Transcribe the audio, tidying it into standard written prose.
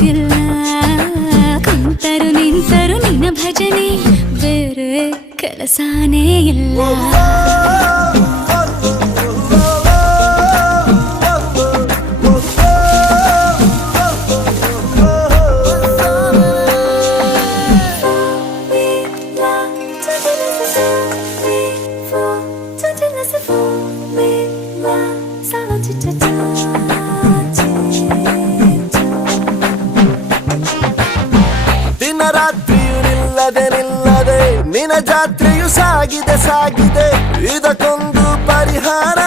ಗೊತ್ತಿಲ್ಲ ಕುಂತರು ನಿಂತರು ನಿನ್ನ ಭಜನೆ ಬೇರೆ ಕೆಲಸನೇ ಇಲ್ಲ ದಿನ ರಾತ್ರಿಯು ನಿಲ್ಲದೆ ನಿನ್ನ ಜಾತ್ರೆಯು ಸಾಗಿದೆ ಇದಕ್ಕೊಂದು ಪರಿಹಾರ